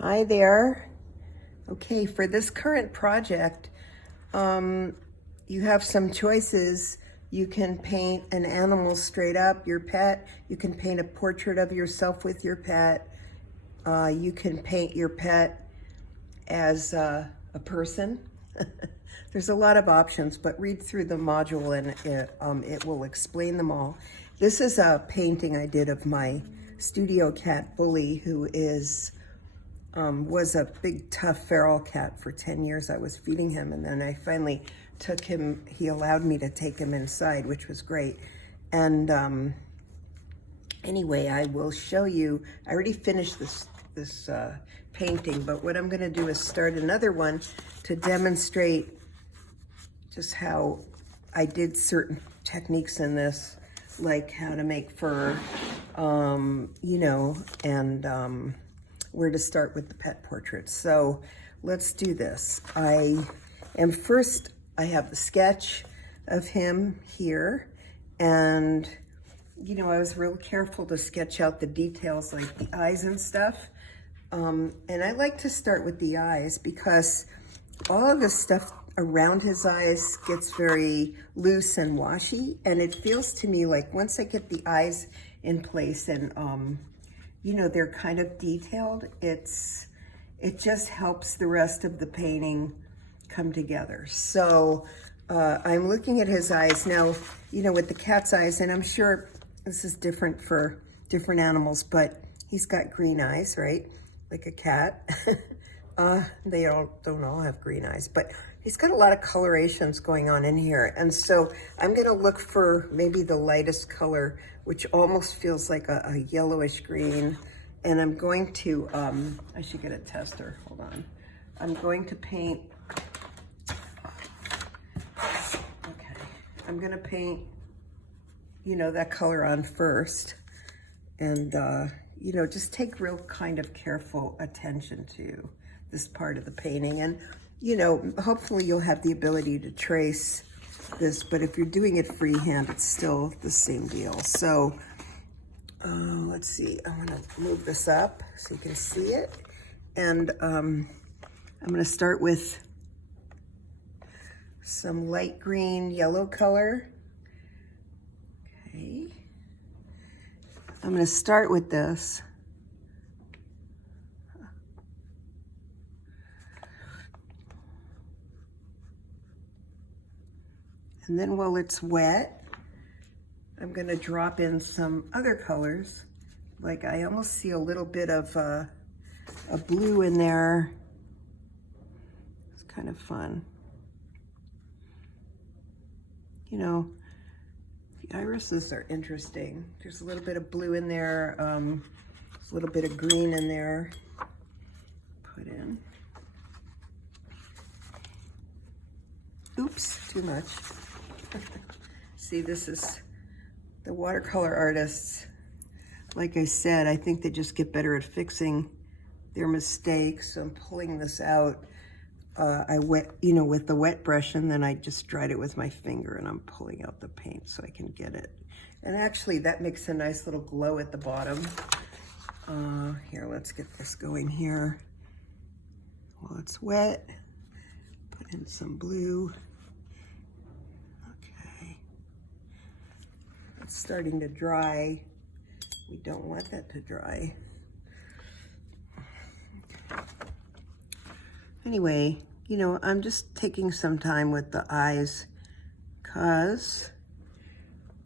Hi there. Okay, for this current project, you have some choices. You can paint an animal straight up, your pet. You can paint a portrait of yourself with your pet. You can paint your pet as a person. There's a lot of options, but read through the module and it will explain them all. This is a painting I did of my studio cat, Bully, who was a big, tough feral cat for 10 years. I was feeding him, and then I finally took him. He allowed me to take him inside, which was great. And anyway, I will show you. I already finished this painting, but what I'm going to do is start another one to demonstrate just how I did certain techniques in this, like how to make fur, and where to start with the pet portraits. So let's do this. I have the sketch of him here, and I was real careful to sketch out the details like the eyes and stuff. And I like to start with the eyes because all of the stuff around his eyes gets very loose and washy, and it feels to me like once I get the eyes in place and they're kind of detailed, it just helps the rest of the painting come together. So I'm looking at his eyes now, with the cat's eyes, and I'm sure this is different for different animals, but he's got green eyes, right? Like a cat. They don't all have green eyes, but he's got a lot of colorations going on in here. And so I'm gonna look for maybe the lightest color, which almost feels like a yellowish green. And I'm going to, I should get a tester, hold on. I'm going to paint, okay. I'm gonna paint, that color on first. And, just take real kind of careful attention to this part of the painting. And, hopefully you'll have the ability to trace this, but if you're doing it freehand, it's still the same deal. So let's see, I want to move this up so you can see it. And I'm going to start with some light green, yellow color. Okay. I'm going to start with this. And then while it's wet, I'm going to drop in some other colors. Like I almost see a little bit of a blue in there. It's kind of fun. The irises are interesting. There's a little bit of blue in there. There's a little bit of green in there. Put in. Oops, too much. See, this is the watercolor artists. Like I said, I think they just get better at fixing their mistakes. So I'm pulling this out. I wet, with the wet brush, and then I just dried it with my finger, and I'm pulling out the paint so I can get it. And actually, that makes a nice little glow at the bottom. Here, let's get this going here. While it's wet, put in some blue. Okay. It's starting to dry. We don't want that to dry. Okay. Anyway, I'm just taking some time with the eyes because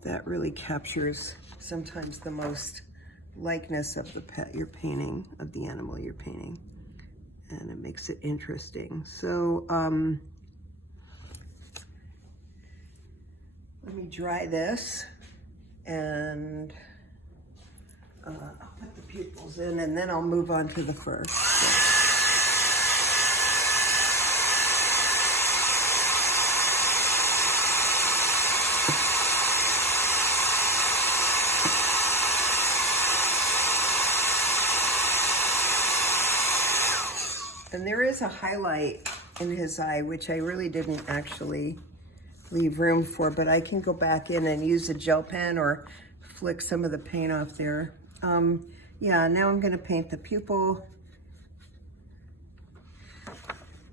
that really captures sometimes the most likeness of the pet you're painting, of the animal you're painting, and it makes it interesting. So let me dry this, and I'll put the pupils in, and then I'll move on to the fur. And there is a highlight in his eye, which I really didn't actually leave room for, but I can go back in and use a gel pen or flick some of the paint off there. Yeah, now I'm gonna paint the pupil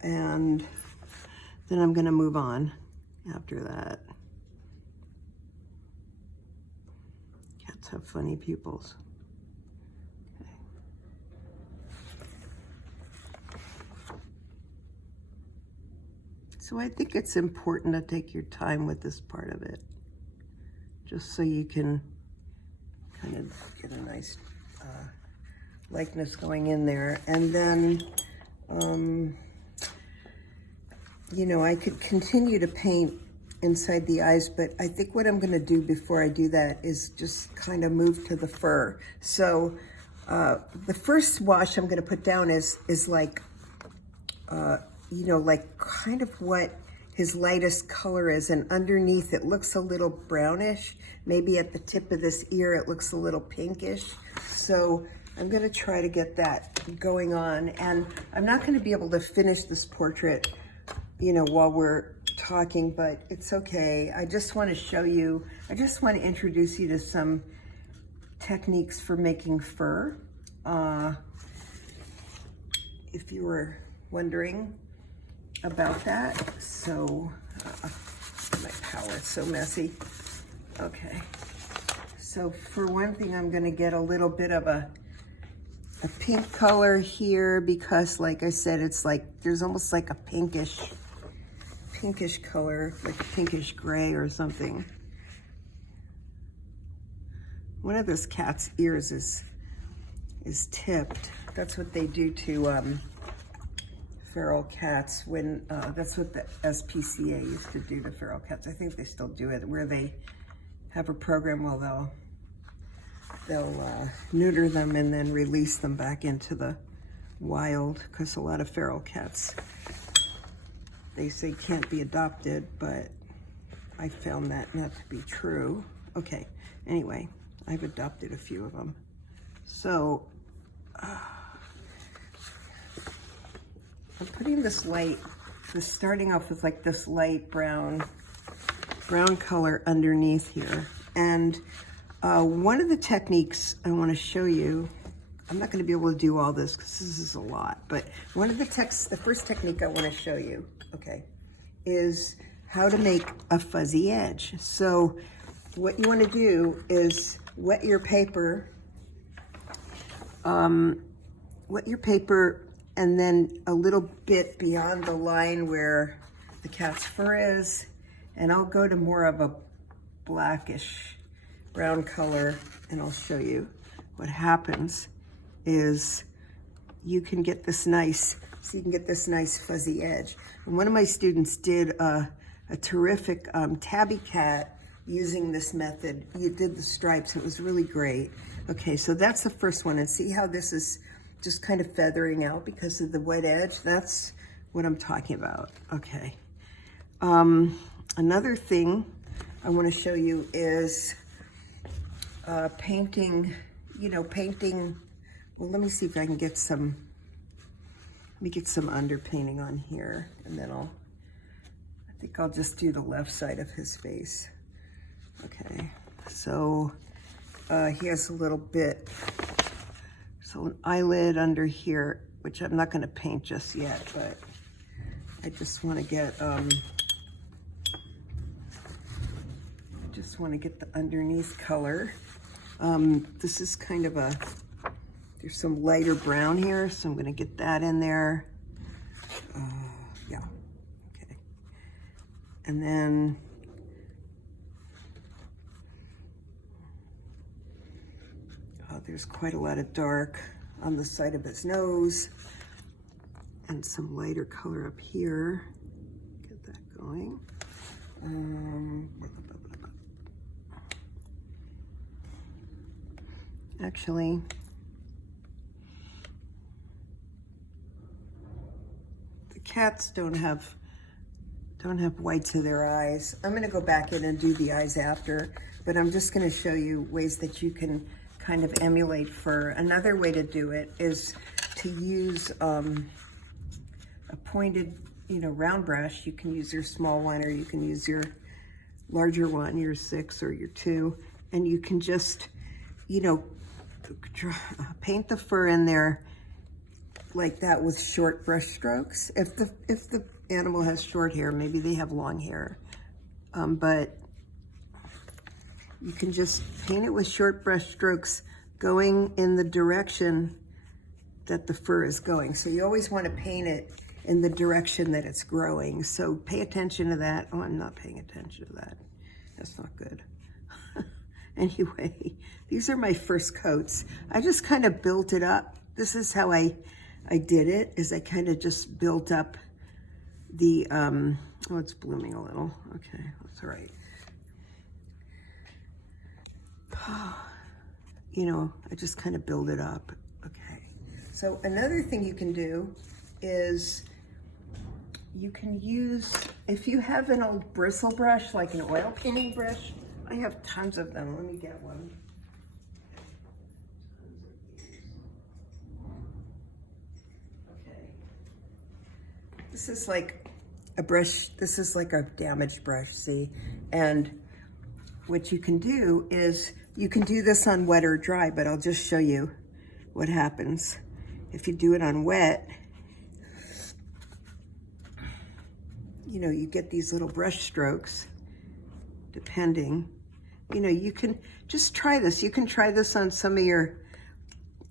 and then I'm gonna move on after that. Cats have funny pupils. Okay. So I think it's important to take your time with this part of it, just so you can kind of get a nice likeness going in there. And then, you know, I could continue to paint inside the eyes, but I think what I'm gonna do before I do that is just kind of move to the fur. So the first wash I'm gonna put down is like, you know, like kind of what his lightest color is, and underneath it looks a little brownish. Maybe at the tip of this ear it looks a little pinkish. So I'm gonna try to get that going on, and I'm not gonna be able to finish this portrait, you know, while we're talking, but it's okay. I just wanna show you, I just wanna introduce you to some techniques for making fur. If you were wondering about that. So, my palette, so messy. Okay, so for one thing, I'm gonna get a little bit of a pink color here, because like I said, it's like, there's almost like a pinkish color, like a pinkish gray or something. One of this cat's ears is tipped. That's what they do to feral cats when, that's what the SPCA used to do to feral cats. I think they still do it, where they have a program where they'll neuter them and then release them back into the wild, because a lot of feral cats, they say can't be adopted, but I found that not to be true. Okay, anyway, I've adopted a few of them. So, I'm putting this starting off with like this light brown color underneath here. And one of the techniques I want to show you, I'm not going to be able to do all this because this is a lot, but one of the first technique I want to show you, okay, is how to make a fuzzy edge. So what you want to do is wet your paper, and then a little bit beyond the line where the cat's fur is, and I'll go to more of a blackish brown color, and I'll show you what happens is you can get this nice, so you can get this nice fuzzy edge. And one of my students did a terrific tabby cat using this method. You did the stripes, it was really great. Okay, so that's the first one, and see how this is just kind of feathering out because of the wet edge? That's what I'm talking about. Okay. Another thing I want to show you is painting, well, let me see if I can get some, let me get some underpainting on here, and then I think I'll just do the left side of his face. Okay, so he has a little bit, so an eyelid under here, which I'm not going to paint just yet, but I just want to get the underneath color. This is kind of there's some lighter brown here, so I'm going to get that in there. Yeah, okay. And then there's quite a lot of dark on the side of his nose and some lighter color up here. Get that going. Actually, the cats don't have whites of their eyes. I'm going to go back in and do the eyes after, but I'm just going to show you ways that you can kind of emulate fur. Another way to do it is to use a pointed, round brush. You can use your small one, or you can use your larger one, your 6 or your 2, and you can just, paint the fur in there like that with short brush strokes. If the animal has short hair, maybe they have long hair. But you can just paint it with short brush strokes going in the direction that the fur is going. So you always want to paint it in the direction that it's growing. So pay attention to that. Oh, I'm not paying attention to that. That's not good. Anyway, these are my first coats. I just kind of built it up. This is how I did it, is I kind of just built up the, oh, it's blooming a little. Okay, that's all right. You know, I just kind of build it up. Okay. So another thing you can do is you can use, if you have an old bristle brush, like an oil painting brush, I have tons of them. Let me get one. Okay. This is like a brush, this is like a damaged brush, see? And what you can do is, you can do this on wet or dry, but I'll just show you what happens. If you do it on wet, you know, you get these little brush strokes, depending. You know, you can just try this. You can try this on some of your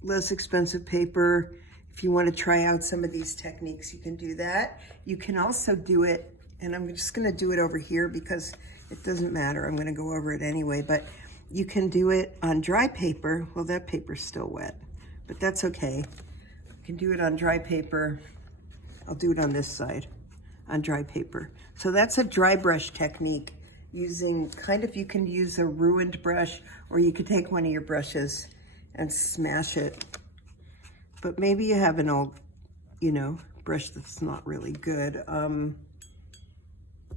less expensive paper. If you want to try out some of these techniques, you can do that. You can also do it, and I'm just going to do it over here because it doesn't matter. I'm going to go over it anyway, but you can do it on dry paper. Well, that paper's still wet, but that's okay. You can do it on dry paper. I'll do it on this side, on dry paper. So that's a dry brush technique using kind of, you can use a ruined brush, or you could take one of your brushes and smash it. But maybe you have an old, you know, brush that's not really good.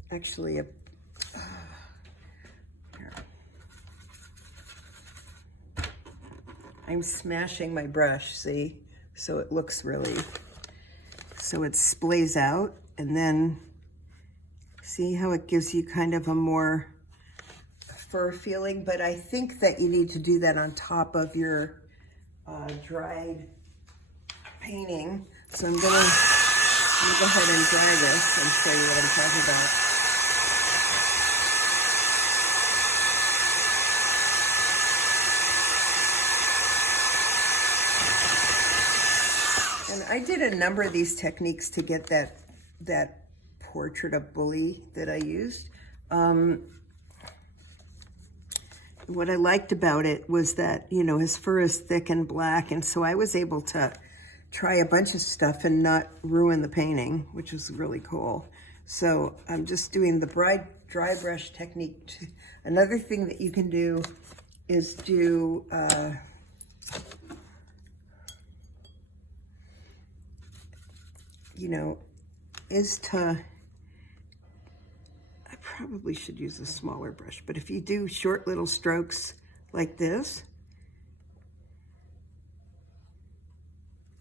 Actually, here. I'm smashing my brush, see? So it looks really, so it splays out, and then see how it gives you kind of a more fur feeling, but I think that you need to do that on top of your dried painting. So I'm gonna go ahead and dry this and show you what I'm talking about. And I did a number of these techniques to get that portrait of Bully that I used. What I liked about it was that, you know, his fur is thick and black, and so I was able to try a bunch of stuff and not ruin the painting, which was really cool. So I'm just doing the dry brush technique. Another thing that you can do is do, you know, is to, I probably should use a smaller brush, but if you do short little strokes like this,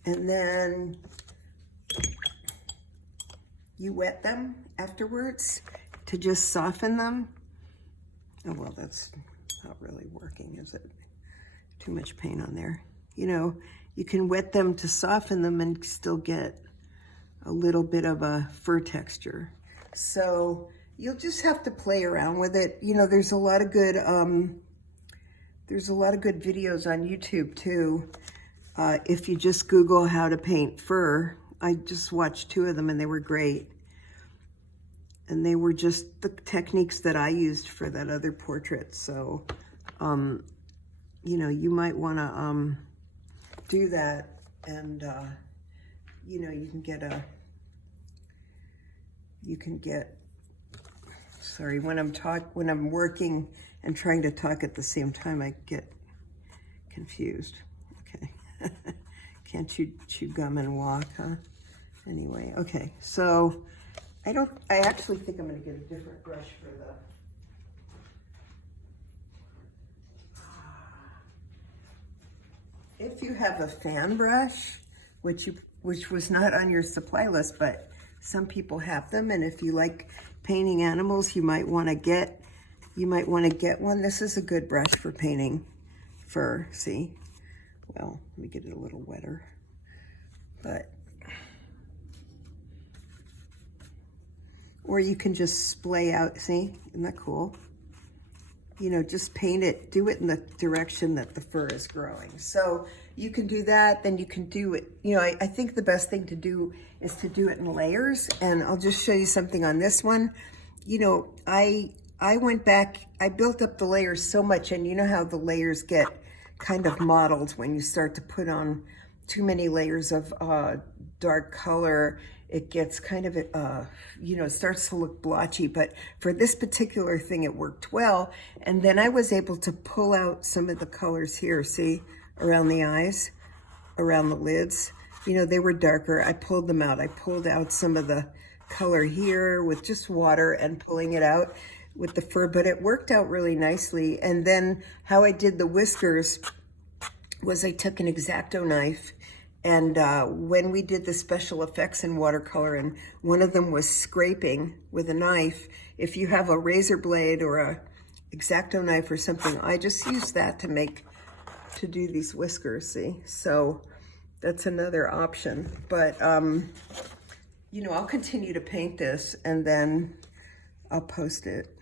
and then you wet them afterwards to just soften them. Oh, well, that's not really working, is it? Too much paint on there. You know, you can wet them to soften them and still get a little bit of a fur texture. So you'll just have to play around with it. You know, there's a lot of good videos on YouTube too. If you just Google how to paint fur, I just watched 2 of them and they were great. And they were just the techniques that I used for that other portrait. So, you know, you might want to do that, and you know, you can get, sorry, when I'm working and trying to talk at the same time, I get confused. Okay. Can't you chew gum and walk, huh? Anyway, okay, so I actually think I'm gonna get a different brush for the, if you have a fan brush, which was not on your supply list, but some people have them, and if you like painting animals, you might want to get one. This is a good brush for painting fur, see? Well, let me get it a little wetter. but, or you can just splay out, see, isn't that cool? You know, just paint it, do it in the direction that the fur is growing. So you can do that, then you can do it, you know, I think the best thing to do is to do it in layers, and I'll just show you something on this one. You know, I went back, I built up the layers so much, and you know how the layers get kind of mottled when you start to put on too many layers of dark color. It gets kind of, you know, it starts to look blotchy, but for this particular thing, it worked well. And then I was able to pull out some of the colors here, see, around the eyes, around the lids. You know, they were darker. I pulled them out. I pulled out some of the color here with just water and pulling it out with the fur, but it worked out really nicely. And then how I did the whiskers was I took an X-Acto knife, and when we did the special effects in watercolor, and one of them was scraping with a knife, if you have a razor blade or a X-Acto knife or something, I just use that to do these whiskers, see? So that's another option. But, you know, I'll continue to paint this, and then I'll post it.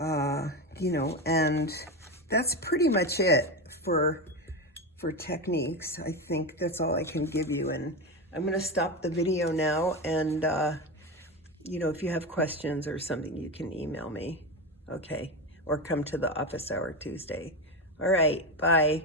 You know, and that's pretty much it for techniques. I think that's all I can give you, and I'm going to stop the video now, and you know, if you have questions or something, you can email me, okay, or come to the office hour Tuesday. All right, bye.